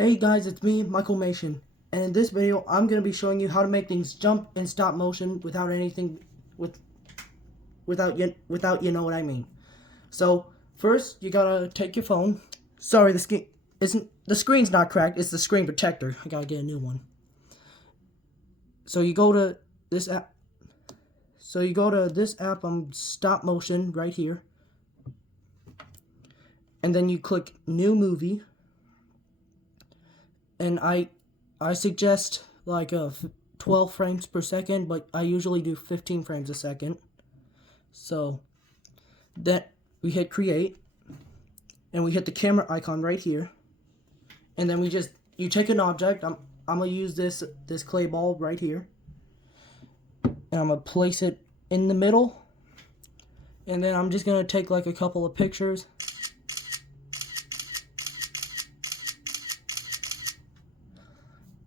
Hey guys, it's me, Michael Mation, and in this video, I'm going to be showing you how to make things jump in stop motion without anything, without you know what I mean. So first, you gotta take your phone. Sorry, the screen's not cracked. It's the screen protector. I gotta get a new one. So you go to this app. Stop motion right here, and then you click New Movie. And I suggest like 12 frames per second, but I usually do 15 frames a second. So then we hit create, and we hit the camera icon right here, and then you take an object. I'm gonna use this clay ball right here, and I'm gonna place it in the middle, and then I'm just gonna take like a couple of pictures.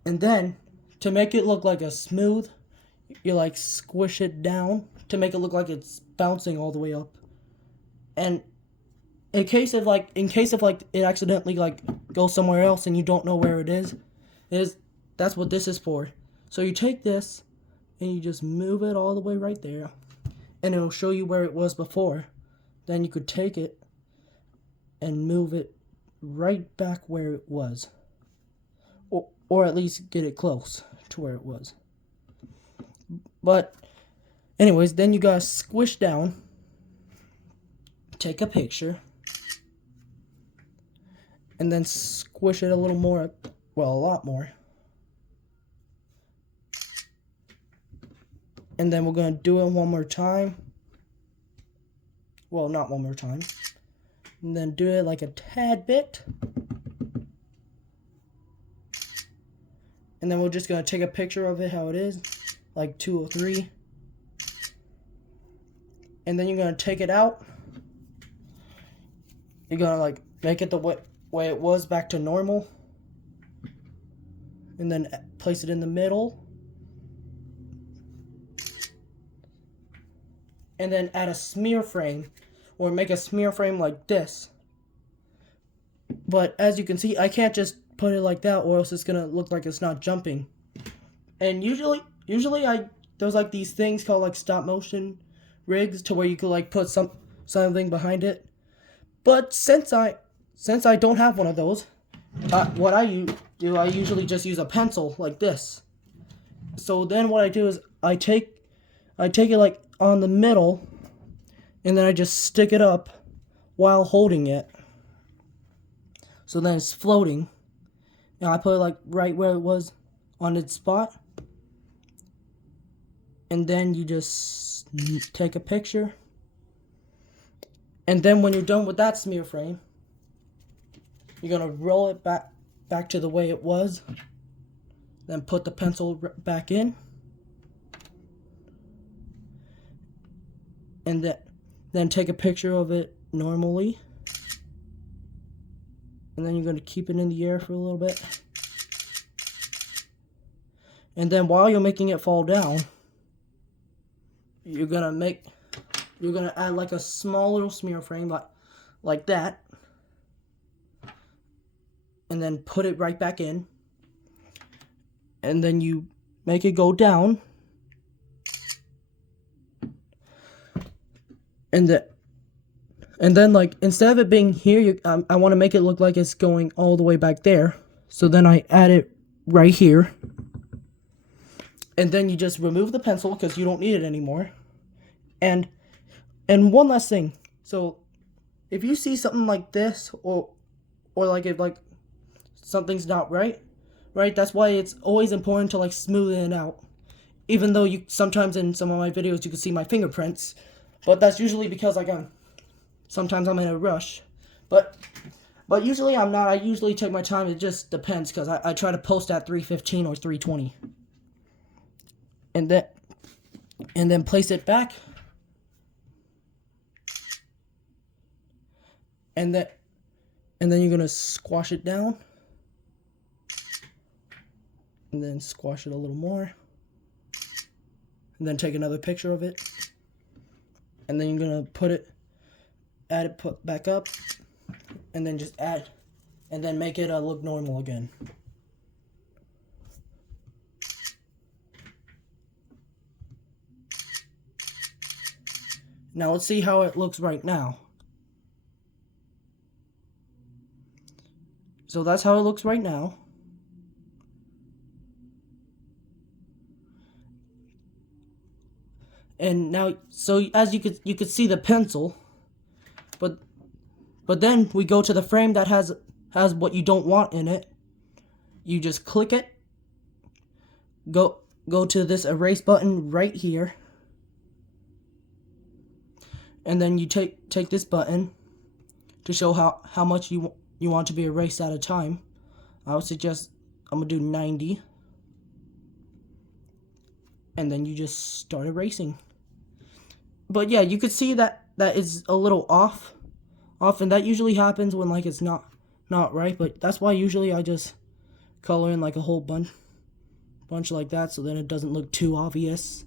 And then, to make it look like a smooth, you like squish it down to make it look like it's bouncing all the way up. And in case of it accidentally like goes somewhere else and you don't know where it is, that's what this is for. So you take this and you just move it all the way right there, and it'll show you where it was before. Then you could take it and move it right back where it was. Or at least get it close to where it was. But anyways, then you gotta squish down, take a picture, and then squish it a little more, well, a lot more. And then we're gonna do it one more time. Well, not one more time. And then do it like a tad bit. And then we're just going to take a picture of it how it is, like 2 or 3. And then you're going to take it out. You're going to like make it the way it was back to normal. And then place it in the middle. And then add a smear frame, or make a smear frame like this. But as you can see, I can't just put it like that, or else it's gonna look like it's not jumping. And usually there's like these things called like stop motion rigs to where you could like put something behind it. But since I don't have one of those, what I do, I usually just use a pencil like this. So then what I do is I take it like on the middle, and then I just stick it up while holding it. So then it's floating. And I put it like right where it was on its spot. And then you just take a picture. And then when you're done with that smear frame, you're going to roll it back to the way it was. Then put the pencil back in. And then take a picture of it normally. And then you're going to keep it in the air for a little bit. And then while you're making it fall down, you're going to add like a small little smear frame like that. And then put it right back in. And then you make it go down. And then, like, instead of it being here, I want to make it look like it's going all the way back there. So then I add it right here. And then you just remove the pencil because you don't need it anymore. And one last thing. So if you see something like this, or like if like something's not right, that's why it's always important to like smoothen it out. Even though sometimes in some of my videos you can see my fingerprints, but that's usually because like sometimes I'm in a rush, but usually I'm not. I usually take my time. It just depends because I try to post at 3:15 or 3:20, and then place it back, and then you're gonna squash it down, and then squash it a little more, and then take another picture of it, and then you're gonna put it back up, and then just add and then make it look normal again. Now let's see how it looks right now. So that's how it looks right now. And now, so as you could see the pencil, but then we go to the frame that has what you don't want in it. You just click it. Go to this erase button right here. And then you take this button to show how much you want to be erased at a time. I would suggest I'm gonna do 90. And then you just start erasing. But yeah, you could see that is a little off, and that usually happens when like it's not right. But that's why usually I just color in like a whole bunch like that, so then it doesn't look too obvious.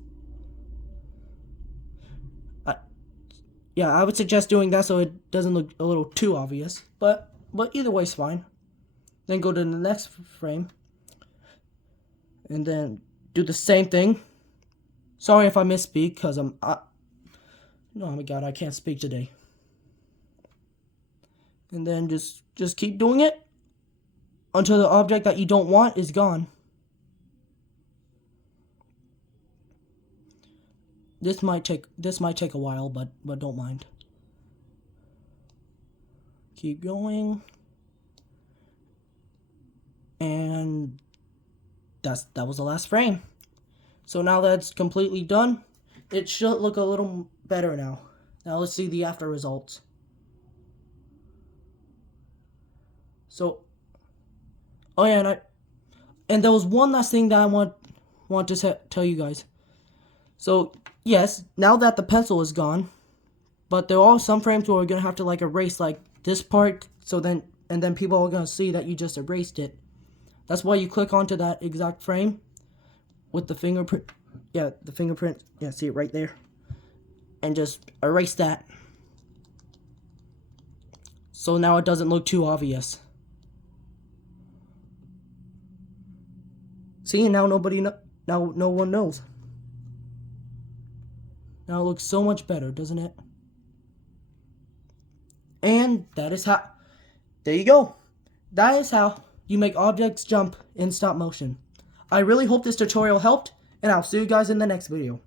Yeah, I would suggest doing that so it doesn't look a little too obvious. But either way is fine. Then go to the next frame, and then do the same thing. Sorry if I misspeak, because oh my god, I can't speak today. And then just keep doing it until the object that you don't want is gone. This might take a while, but don't mind. Keep going. And that was the last frame. So now that's completely done, it should look a little better now. Now let's see the after results. So, oh yeah, and there was one last thing that I want to tell you guys. So yes, now that the pencil is gone, but there are some frames where we're gonna have to like erase like this part, so then people are gonna see that you just erased it. That's why you click onto that exact frame with the fingerprint. Yeah, the fingerprint. Yeah, see it right there. And just erase that. So now it doesn't look too obvious. See, now no one knows. Now it looks so much better, doesn't it? And that is how, there you go. That is how you make objects jump in stop motion. I really hope this tutorial helped, and I'll see you guys in the next video.